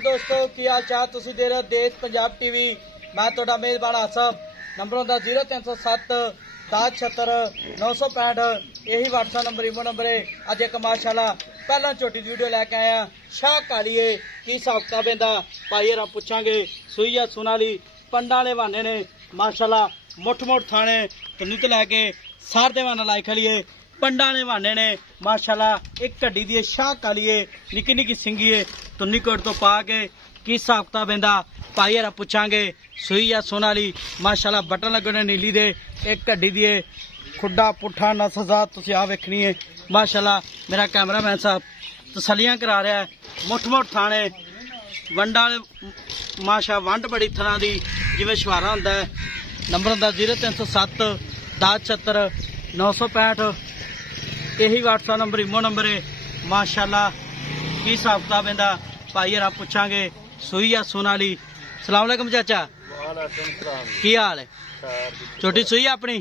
दोस्तों की हाल चाल तुसीं दे रहे हो देश पंजाब टीवी। मैं तुहाडा मेजबान आसफ। नंबर होंदा 0307 1076 965। यही व्हाट्सएप नंबर इमो नंबर है। अज एक माशाल्लाह पहला छोटी वीडियो लैके आया शाह कालीए की हिसाब किताब इहदा भाई हरां पुछांगे। सूई आ सोनाली पंडा वाले बहाने ने माशाल्लाह मुठ मुठ थाने तो नित लैके सार दे बहाना लाई खड़िए पंडा ने बहाने ने माशाल्लाह एक घड़ी दी शाह कालीए निक्की निक्की सिंघीए तो निकट तो पा के की हिसाब किताब इहदा भाई हरा पुछांगे। सूई आ सोनाली माशाल्लाह बटन लगने नीली दे एक घड़ी दी खुड्डा पुट्ठा नसजा तुसीं आ वेखनी है माशाल्लाह। मेरा कैमरामैन साहब तसलियां करा रहा है मुठ मुठ थाने वंडा माशा वंड बड़ी तरह की जिवें छुहारा हुंदा है। नंबर हुंदा 0307 1076 965। यही व्हाट्सएप नंबर इमो नंबर है माशाल्लाह। की हिसाब किताब इहदा भाई हरा पुछांगे। सूई आ सोनाली। सलाम अलैकुम चाचा की हाल है? छोटी सूई अपनी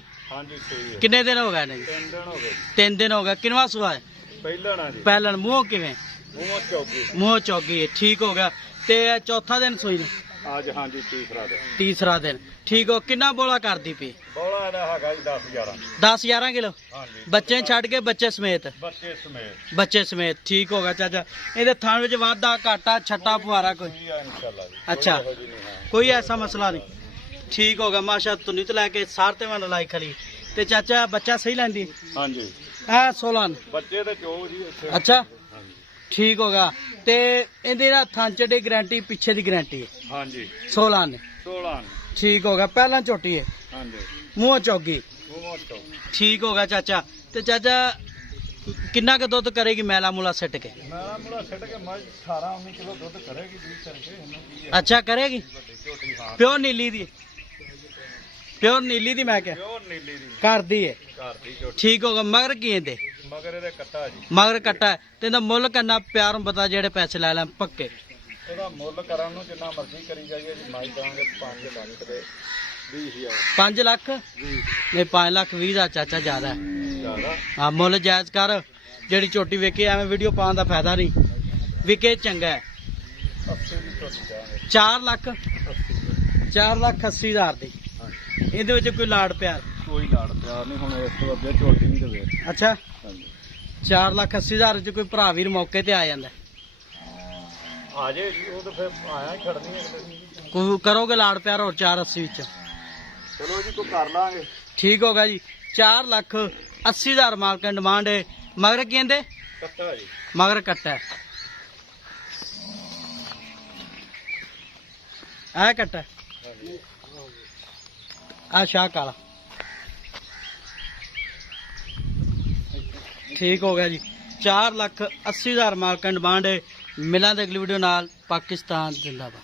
किन्ने दिन हो गए ने? 3 दिन हो गए। किनवा सुआ है? पहलन। मुँह किवें? मुँह चौकी है। ठीक हो गया। ते चौथा दिन सूई ने? आज हाँ जी तीसरा दिन। ठीक हो। किन्ना बोला कर दी पी? 10-11 किलो बच्चे छड़ के बच्चे समेत? बच्चे समेत। ठीक हो गया चाचा। ये थान विच वाधा घाटा छट्टा फुहारा कोई? अच्छा कोई ऐसा मसला नहीं। ठीक हो गया माशा तुनी तो लैके सार ते मन लाई खली। ते चाचा बच्चा सही लैंदी? हाँ जी 16 बच्चे ते चो जी। अच्छा ठीक हो गया। ते इहदे थान च गारंटी पिछे दी गारंटी है? हाँ जी 16 ने। ठीक हो गया। पहला झोटी है हाँ जी मुँह चौकी। ठीक हो गया चाचा। ते चाचा किन्ना के दुध करेगी मैला मूला सिट के? मज 18-19 किलो दुध करेगी। अच्छा करेगी। प्योर नीली दी? प्योर नीली दी मैं क्या कर दी है। ठीक होगा। मगर की दे? मगर कट्टा है। ते इहदा मुੱਲ करना प्यार बता जेड़े पैसे लै लैं पक्के? मुੱਲ ਕਰਨ ਨੂੰ ਜਿੰਨਾ ਮਰਜ਼ੀ ਕਰੀ ਜਾਈਏ ਜੀ ਮਾਈ ਦਾਂਗੇ 5 ਲੱਖ ਦੇ 20000। 5 ਲੱਖ नहीं 5 लाख 20 हज़ार चाचा ज्यादा है। हाँ मुੱਲ जायज कर। जेड़ी चोटी वेखी एवं वीडियो पाने का फायदा नहीं। विके चंगा है 4 लाख 4,80,000 दी। ਇਹਦੇ ਵਿੱਚ ਕੋਈ ਲਾੜ ਪਿਆਰ? ਕੋਈ ਲਾੜ ਪਿਆਰ ਨਹੀਂ। ਹੁਣ ਇਸ ਤੋਂ ਅੱਗੇ ਝੋਟੀ ਨਹੀਂ ਦੇਵੇ। ਅੱਛਾ 4,80,000 ਚ ਕੋਈ ਭਰਾ ਵੀਰ ਮੌਕੇ ਤੇ ਆ ਜਾਂਦਾ? ਆ ਜੇ ਉਹ ਤਾਂ ਫਿਰ ਆਇਆ ਹੀ ਖੜਨੀ ਹੈ। ਕੋਈ ਕਰੋਗੇ ਲਾੜ ਪਿਆਰ ਹੋਰ 480 ਵਿੱਚ? ਚਲੋ ਜੀ ਕੋਈ ਕਰ ਲਾਂਗੇ। ਠੀਕ ਹੋਗਾ ਜੀ। 4,80,000 ਮਾਲਕਾਂ ਡਿਮਾਂਡ ਹੈ। ਮਗਰ ਕਹਿੰਦੇ ਕੱਟਾ ਜੀ ਮਗਰ ਕੱਟਾ ਹੈ ਕੱਟਾ आ शाह काला। ठीक हो गया जी। 4,80,000 मालकां डिमांड है। मिलांगे अगली वीडियो नाल। पाकिस्तान जिंदाबाद।